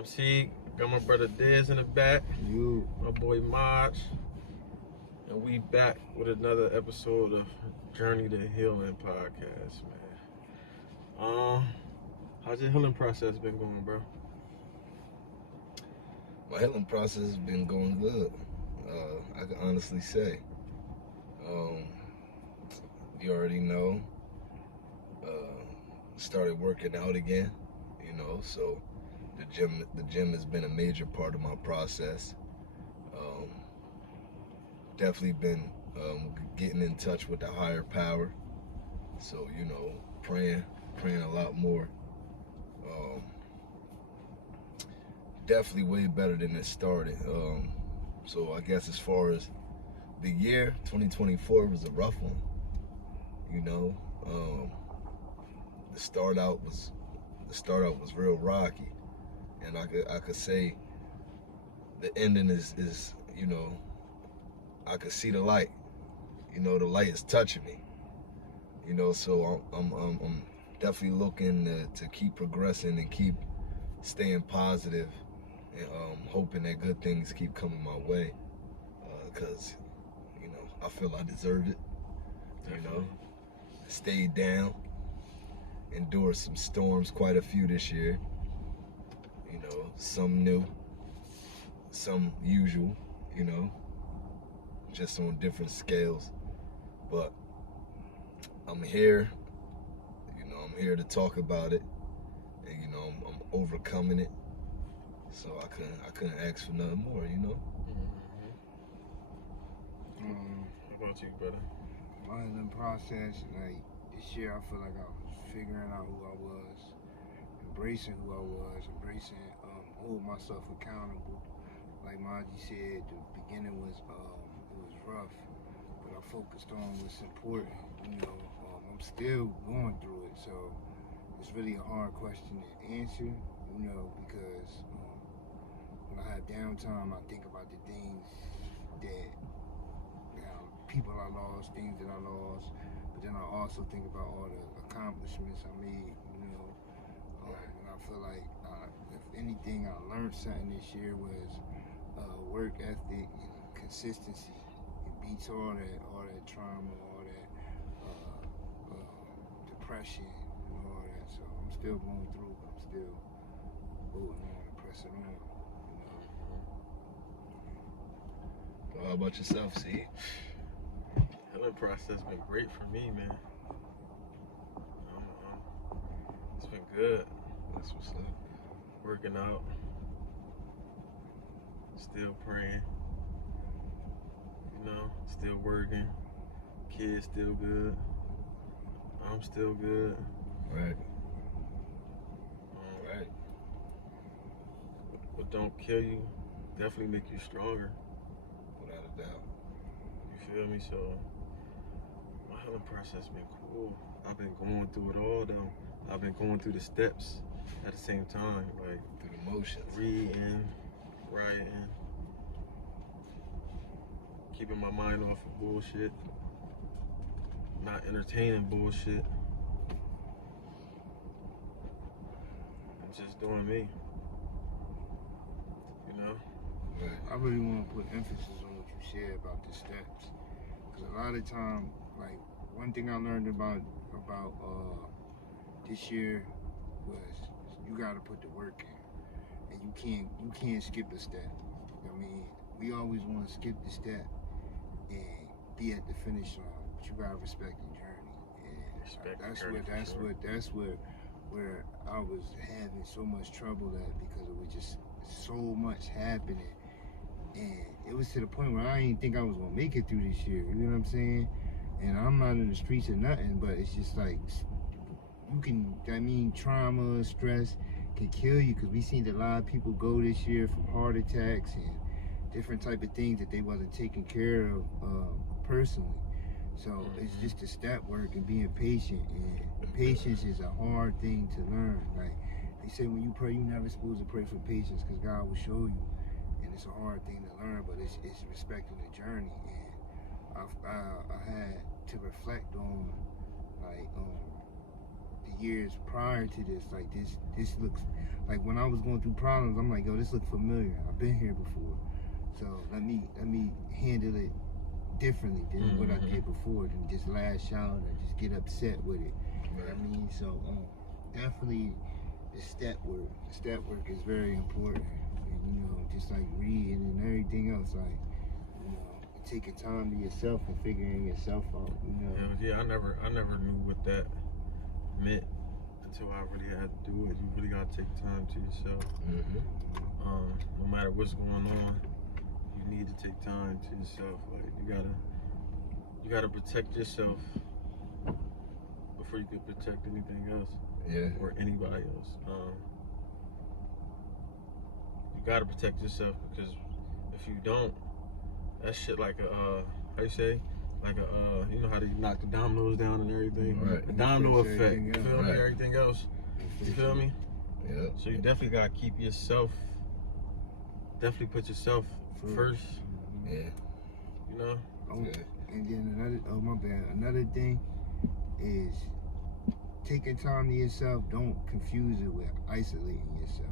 I'm C. Got my brother Dez in the back. You. My boy Maj. And we back with another episode of Journey to Healing podcast, man. How's your healing process been going, bro? My healing process has been going good. I can honestly say. You already know. Started working out again, so the gym has been a major part of my process. Definitely been getting in touch with the higher power. So, praying a lot more. Definitely way better than it started. So I guess as far as the year 2024 was a rough one. The start out was real rocky, and I could say the ending is I could see the light. The light is touching me. So I'm definitely looking to keep progressing and keep staying positive, and hoping that good things keep coming my way. Because I feel I deserve it. Stayed down, endured some storms, quite a few this year. Some new, some usual. Just on different scales. But I'm here. I'm here to talk about it, and I'm overcoming it. So I couldn't ask for nothing more. How about you, brother? My healing process, like this year, I feel like I was figuring out who I was, embracing who I was, hold myself accountable. Like Maji said, the beginning was it was rough, but I focused on what's important. I'm still going through it, so it's really a hard question to answer. Because when I have downtime, I think about the things that people I lost, things that I lost, but then I also think about all the accomplishments I made, and I feel like if anything I learned something this year was work ethic and consistency. It beats all that trauma, all that depression and all that. So I'm still going through, but I'm still holding on and pressing on. Well, how about yourself, C? Healing process been great for me, man. It's been good. That's what's up. Working out. Still praying. Still working. Kids still good. I'm still good. Right. Right. What don't kill you definitely make you stronger. Without a doubt. You feel me? So my healing process been cool. I've been going through it all though. I've been going through the steps at the same time, like through the motions. Reading, writing, keeping my mind off of bullshit, not entertaining bullshit. I'm just doing me. Right. I really want to put emphasis on what you said about the steps, because a lot of time, like one thing I learned about this year was you got to put the work in, and you can't skip a step. We always want to skip the step and be at the finish line, but you gotta respect the journey. And that's where I was having so much trouble at, because it was just so much happening. And it was to the point where I didn't think I was gonna make it through this year. You know what I'm saying? And I'm not in the streets or nothing, but it's just like trauma, stress can kill you, because we seen a lot of people go this year from heart attacks and different type of things that they wasn't taking care of personally. So it's just the step work and being patient. And patience is a hard thing to learn. Like they say, when you pray, you're never supposed to pray for patience, because God will show you. And it's a hard thing to learn, but it's respecting the journey. And I had to reflect on, like, the years prior to this. Like this looks like when I was going through problems, I'm like, yo, this looks familiar. I've been here before. So let me handle it differently than what I did before, than just lash out and just get upset with it. Right. I mean, so definitely the step work is very important. And, you know, just like reading and everything else, like, you know, taking time to yourself and figuring yourself out, you know. Yeah, I never knew what that meant until I really had to do it. You really gotta take time to yourself. No matter what's going on, you need to take time to yourself. Like you gotta protect yourself before you can protect anything else. Yeah. Or anybody else. You gotta protect yourself, because if you don't, that shit like a how you say, like a you know how they knock the dominoes down and everything. Right. The domino effect. Everything You else. feel me? Right. Everything else. You feel me? Yeah. So you definitely gotta keep yourself. Definitely put yourself first. Yeah. You know. Yeah. And then another thing is taking time to yourself. Don't confuse it with isolating yourself.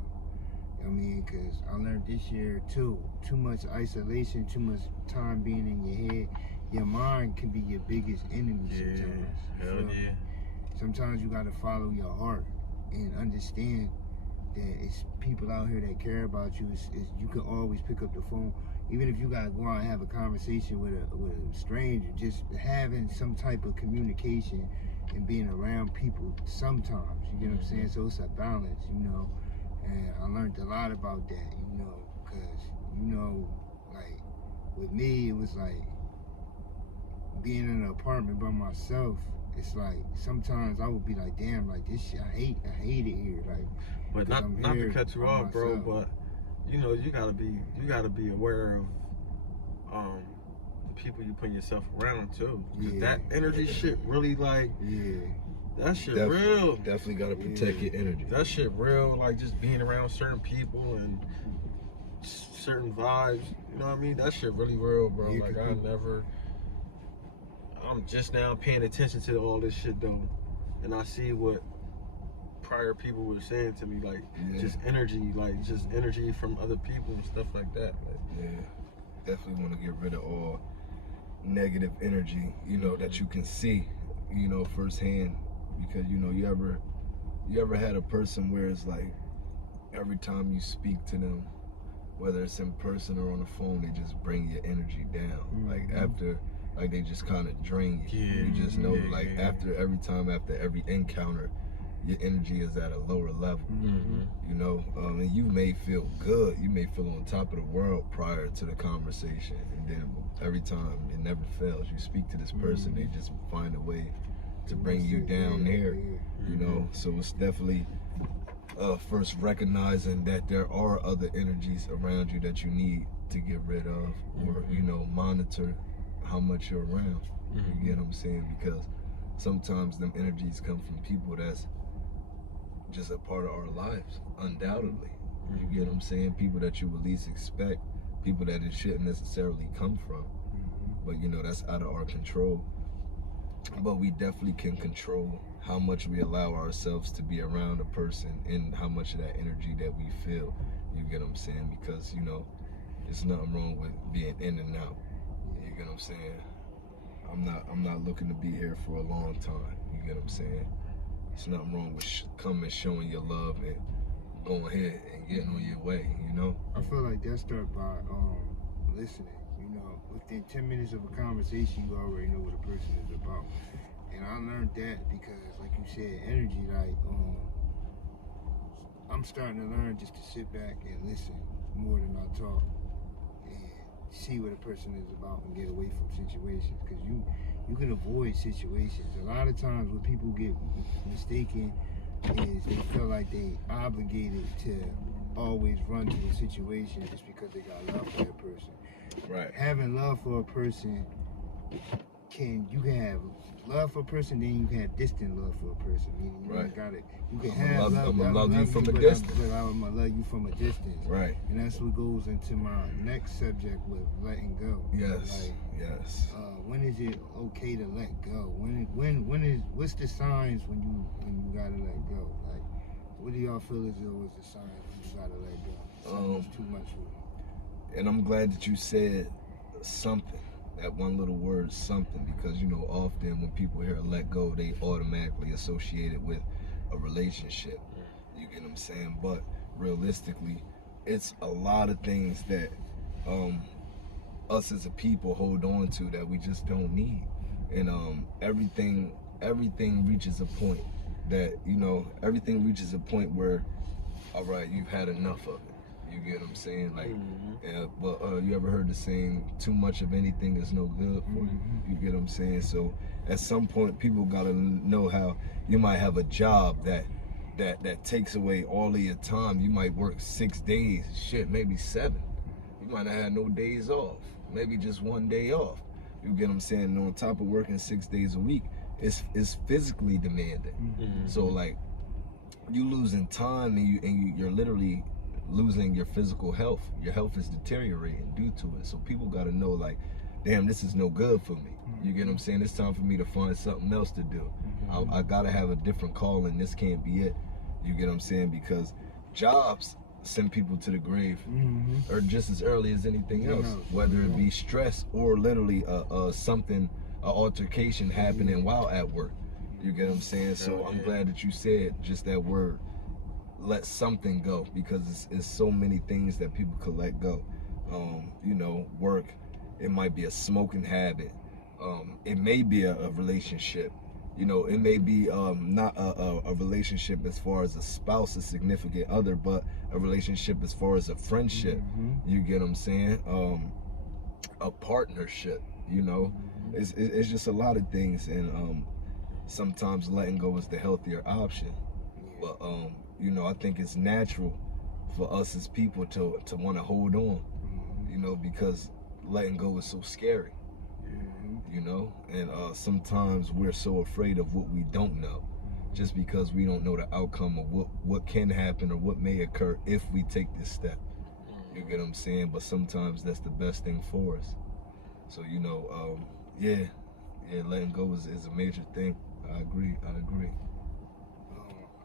I mean, because I learned this year too much isolation, too much time being in your head, your mind can be your biggest enemy sometimes. Hell yeah. Sometimes you gotta follow your heart and understand that it's people out here that care about you. You can always pick up the phone, even if you gotta go out and have a conversation with a stranger. Just having some type of communication and being around people sometimes. You get what I'm saying? So it's a balance, you know. And I learned a lot about that, you know, because, you know, like, with me, it was like being in an apartment by myself. It's like sometimes I would be like, damn, like this shit, I hate it here, like. But not to cut you off, bro, but you know, you gotta be aware of the people you put yourself around too, because that energy shit really like. Yeah. That shit real. Definitely gotta protect your energy. That shit real, like just being around certain people and certain vibes. You know what I mean? That shit really real, bro. Yeah, like I'm just now paying attention to all this shit though, and I see what prior people were saying to me, like just energy from other people and stuff like that. Like, yeah, definitely want to get rid of all negative energy, you know, that you can see, you know, firsthand. Because, you know, you ever had a person where it's like every time you speak to them, whether it's in person or on the phone, they just bring your energy down. Like after, like they just kind of drain you. You just know, like after every encounter, your energy is at a lower level. You know, and you may feel good, you may feel on top of the world prior to the conversation, and then every time it never fails. You speak to this person, they just find a way to bring you down there, you know. So it's definitely first recognizing that there are other energies around you that you need to get rid of, or you know, monitor how much you're around. You get what I'm saying? Because sometimes them energies come from people that's just a part of our lives, undoubtedly. You get what I'm saying? People that you would least expect, people that it shouldn't necessarily come from. But you know, that's out of our control. But we definitely can control how much we allow ourselves to be around a person and how much of that energy that we feel. You get what I'm saying? Because, you know, there's nothing wrong with being in and out. You get what I'm saying? I'm not looking to be here for a long time. You get what I'm saying? There's nothing wrong with coming, showing your love and going ahead and getting on your way, you know? I feel like that starts by listening. You know, within 10 minutes of a conversation, you already know what a person is about. And I learned that because, like you said, energy, like, I'm starting to learn just to sit back and listen more than I talk and see what a person is about and get away from situations. Because you can avoid situations. A lot of times what people get mistaken is they feel like they obligated to always run to a situation just because they got love for that person. Right. Having love for a person you can have love for a person, then you can have distant love for a person. Meaning you Right. got it. You can I'ma have love- love. I'ma love you from a but distance. But I'm gonna love you from a distance. Right. And that's what goes into my next subject with letting go. Yes. Like, Yes. when is it okay to let go? What's the signs when you gotta let go? Like, what do y'all feel as though is the signs when you gotta let go? Something's too much for you. And I'm glad that you said something. That one little word, something, because you know, often when people hear let go, they automatically associate it with a relationship. You get what I'm saying? But realistically, it's a lot of things that us as a people hold on to that we just don't need. And everything reaches a point that, you know, everything reaches a point where, all right, you've had enough of it. You get what I'm saying? Like, you ever heard the saying, too much of anything is no good for you? You get what I'm saying? So at some point, people gotta know how you might have a job that takes away all of your time. You might work 6 days, shit, maybe 7. You might not have no days off, maybe just 1 day off. You get what I'm saying? And on top of working 6 days a week, it's physically demanding. So like, you losing time and you're literally losing your physical health. Your health is deteriorating due to it. So people got to know, like, damn, this is no good for me. You get what I'm saying? It's time for me to find something else to do. I got to have a different calling. This can't be it. You get what I'm saying? Because jobs send people to the grave, or just as early as anything else, whether it be stress or literally an altercation happening while at work. You get what I'm saying? So I'm glad that you said just that word, let something go, because it's so many things that people could let go. You know, work, it might be a smoking habit. It may be a relationship. You know, it may be not a relationship as far as a spouse, a significant other, but a relationship as far as a friendship. You get what I'm saying? A partnership, you know? It's just a lot of things, and sometimes letting go is the healthier option. But you know, I think it's natural for us as people to want to hold on, you know, because letting go is so scary, you know, and sometimes we're so afraid of what we don't know, just because we don't know the outcome of what can happen or what may occur if we take this step. You get what I'm saying? But sometimes that's the best thing for us. So, you know, yeah, letting go is a major thing. I agree.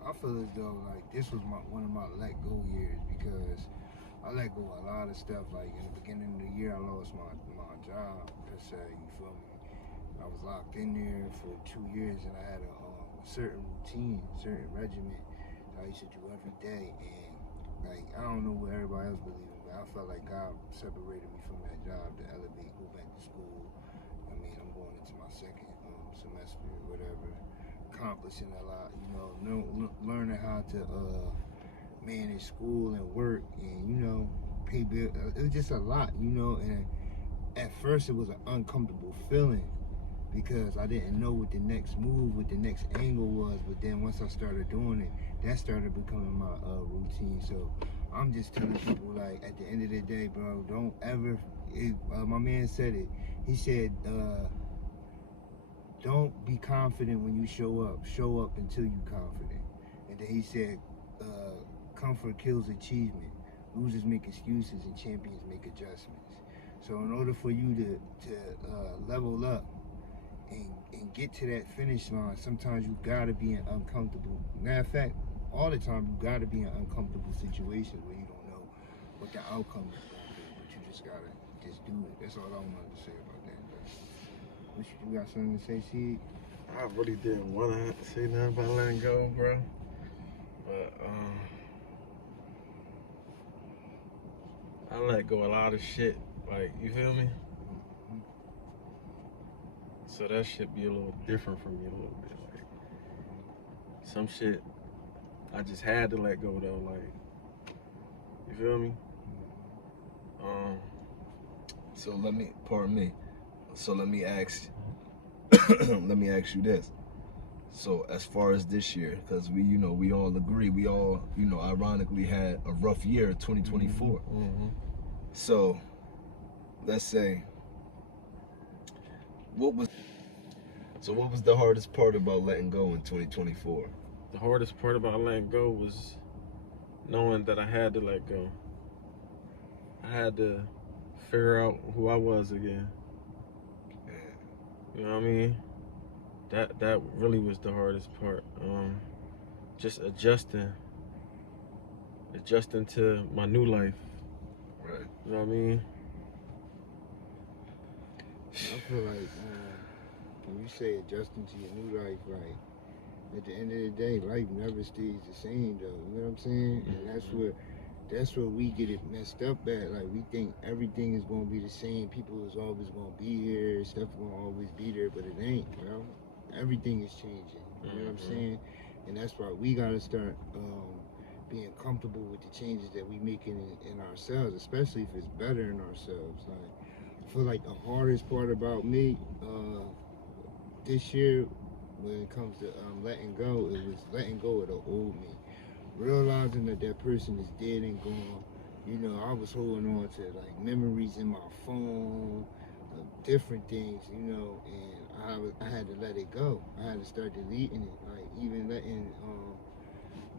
I feel as though like this was one of my let go years, because I let go a lot of stuff. Like in the beginning of the year, I lost my job per se. You feel me? I was locked in there for 2 years, and I had a certain routine, certain regimen that I used to do every day. And like, I don't know what everybody else believes, but I felt like God separated me from that job to elevate, go back to school. I mean, I'm going into my second semester or whatever. Accomplishing a lot, you know, learning how to manage school and work, and you know, pay bills. It was just a lot, you know. And at first, it was an uncomfortable feeling because I didn't know what the next move, what the next angle was. But then once I started doing it, that started becoming my routine. So I'm just telling people, like, at the end of the day, bro, don't ever. My man said it. He said, don't be confident when you show up. Show up until you're confident. And then he said, comfort kills achievement. Losers make excuses and champions make adjustments. So in order for you to level up and get to that finish line, sometimes you gotta be in uncomfortable. Matter of fact, all the time you gotta be in uncomfortable situations where you don't know what the outcome is gonna be, but you just gotta just do it. That's all I wanted to say about that. You got something to say, Seed? I really didn't want to say nothing about letting go, bro. But I let go a lot of shit. Like, you feel me? So that shit be a little different for me a little bit. Like, some shit I just had to let go though. Like, you feel me? So let me ask let me ask you this. So as far as this year, because we all agree, we all, ironically had a rough year, 2024. So let's say, what was So what was the hardest part about letting go in 2024? The hardest part about letting go was knowing that I had to let go. I had to figure out who I was again. You know what I mean? That really was the hardest part. Just adjusting to my new life. Right. You know what I mean? I feel like when you say adjusting to your new life, like at the end of the day, life never stays the same, though. You know what I'm saying? And that's where we get it messed up at. Like we think everything is gonna be the same. People is always gonna be here. Stuff gonna always be there, but it ain't. You know, everything is changing. You know what I'm saying? And that's why we gotta start being comfortable with the changes that we make in ourselves, especially if it's better in ourselves. Like I feel like the hardest part about me this year when it comes to letting go, it was letting go of the old me. Realizing that that person is dead and gone. You know, I was holding on to like memories in my phone of different things, you know, and I had to let it go. I had to start deleting it, like even letting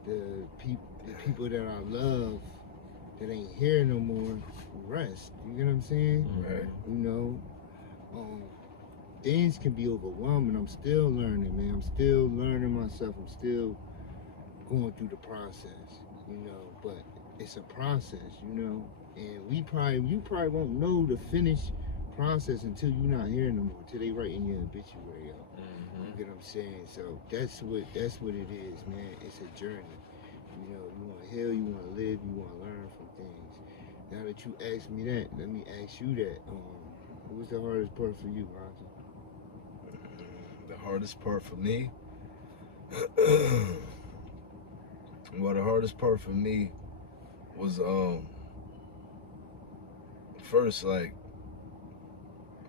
the people that I love that ain't here no more rest. You get what I'm saying? Right. You know, things can be overwhelming. I'm still learning, man. I'm still learning myself. I'm still going through the process, you know, but it's a process, you know, and you probably won't know the finished process until you're not here no more, until they write in your obituary out. You get what I'm saying? So that's what it is, man. It's a journey. You know, you want to heal, you want to live, you want to learn from things. Now that you asked me that, let me ask you that. What was the hardest part for you, Roger? The hardest part for me? Well, the hardest part for me was first, like,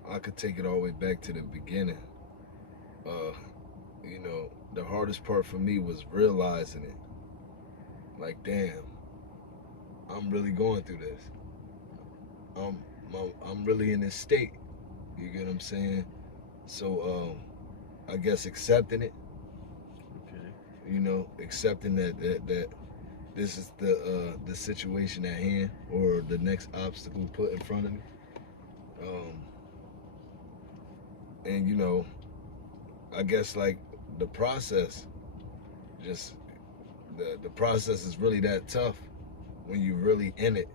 I could take it all the way back to the beginning. You know, the hardest part for me was realizing it. Like, damn, I'm really going through this. I'm really in this state. You get what I'm saying? So I guess accepting it. Okay. You know, accepting that this is the situation at hand or the next obstacle put in front of me. And you know, I guess like the process, just the process is really that tough when you really in it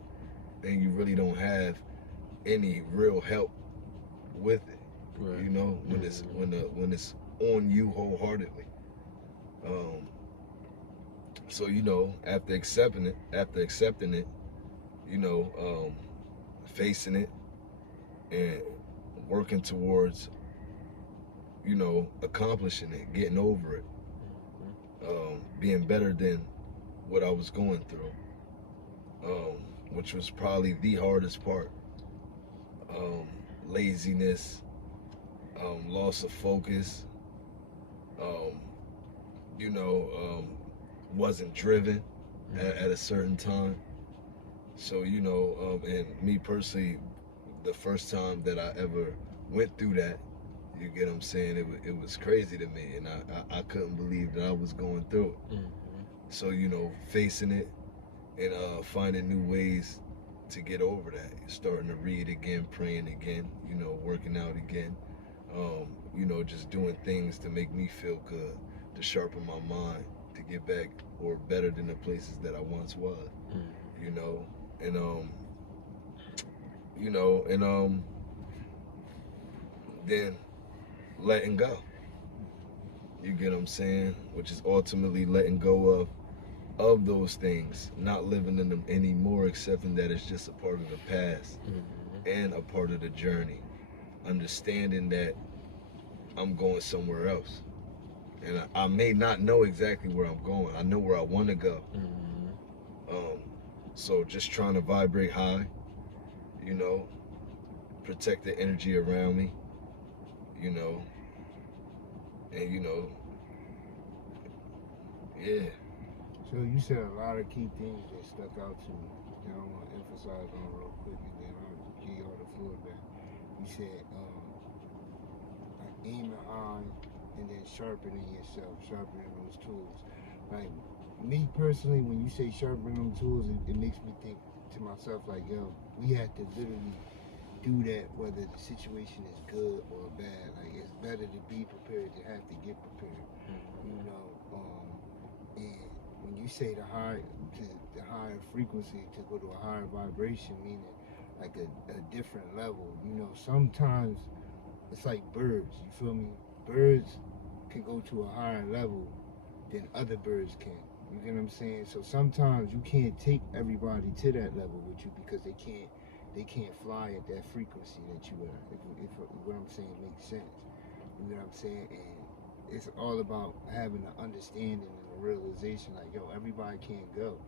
and you really don't have any real help with it. Right. You know, when it's on you wholeheartedly. So you know, after accepting it, you know, facing it and working towards, you know, accomplishing it, getting over it, being better than what I was going through, which was probably the hardest part. Laziness, loss of focus, you know, wasn't driven at a certain time. So, you know, and me personally, the first time that I ever went through that, you get what I'm saying, it was crazy to me, and I couldn't believe that I was going through it. So, you know, facing it and finding new ways to get over that, starting to read again, praying again, you know, working out again, you know, just doing things to make me feel good, to sharpen my mind, to get back or better than the places that I once was, you know, and you know, and then letting go. You get what I'm saying? Which is ultimately letting go of those things, not living in them anymore, accepting that it's just a part of the past and a part of the journey. Understanding that I'm going somewhere else. And I may not know exactly where I'm going. I know where I want to go. So just trying to vibrate high, you know, protect the energy around me, you know, and you know, yeah. So you said a lot of key things that stuck out to me that I want to emphasize on real quick, and then I'll give y'all the floor back. You said like aiming high, and then sharpening yourself, sharpening those tools. Like me personally, when you say sharpening them tools, it makes me think to myself like, yo, we have to literally do that whether the situation is good or bad. Like it's better to be prepared than have to get prepared. You know, and when you say the higher frequency to go to a higher vibration, meaning like a different level. You know, sometimes it's like birds. You feel me? Birds can go to a higher level than other birds can. You get what I'm saying? So sometimes you can't take everybody to that level with you because they can't fly at that frequency that you are. If what I'm saying makes sense. You know what I'm saying? And it's all about having an understanding and a realization like, yo, everybody can't go.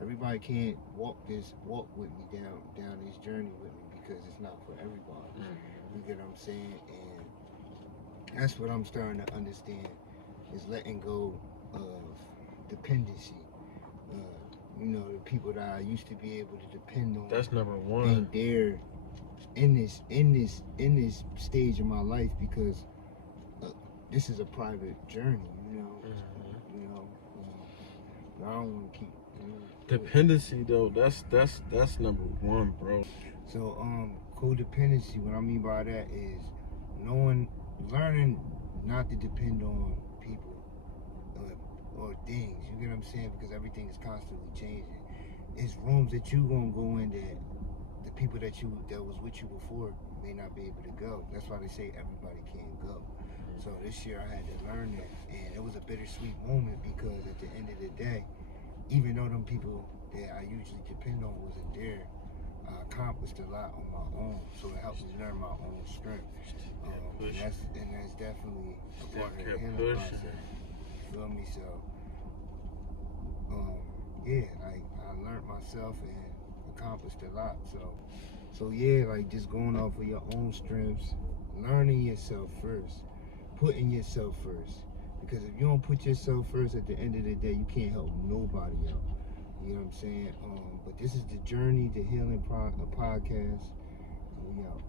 Everybody can't walk with me down this journey with me because it's not for everybody. You get what I'm saying? And that's what I'm starting to understand is letting go of dependency. You know, the people that I used to be able to depend on. That's number one. Ain't there in this stage of my life because this is a private journey. You know. You know. But I don't want to keep. Dependency though, that's number one, bro. So codependency. What I mean by that is learning not to depend on people or things. You get what I'm saying? Because everything is constantly changing. It's rooms that you gonna go in that the people that was with you before may not be able to go. That's why they say everybody can't go. So this year I had to learn that, and it was a bittersweet moment because at the end of the day, even though them people that I usually depend on wasn't there, I accomplished a lot on my own. So it helped me learn my own strength. And that's definitely a part of the healing process. You feel me? So yeah, like I learned myself and accomplished a lot. So yeah, like just going off of your own strengths, learning yourself first, putting yourself first. Because if you don't put yourself first, at the end of the day, you can't help nobody out. You know what I'm saying? But this is the Journey to Healing podcast. And we out.